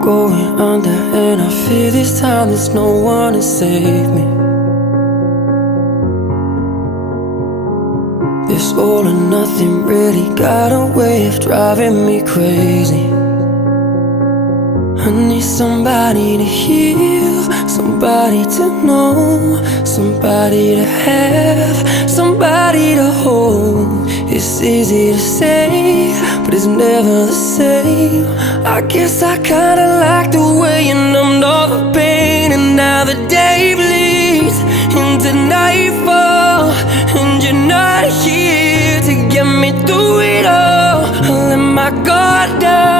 going under, and I fear this time there's no one to save me. This all or nothing really got a way of driving me crazy. I need somebody to heal, somebody to know, somebody to have, somebody to hold. It's easy to say, but it's never the same. I guess I kinda like the way you numbed all the pain, and now the day bleeds into nightfall, and you're not here to get me through it all. I let my guard down,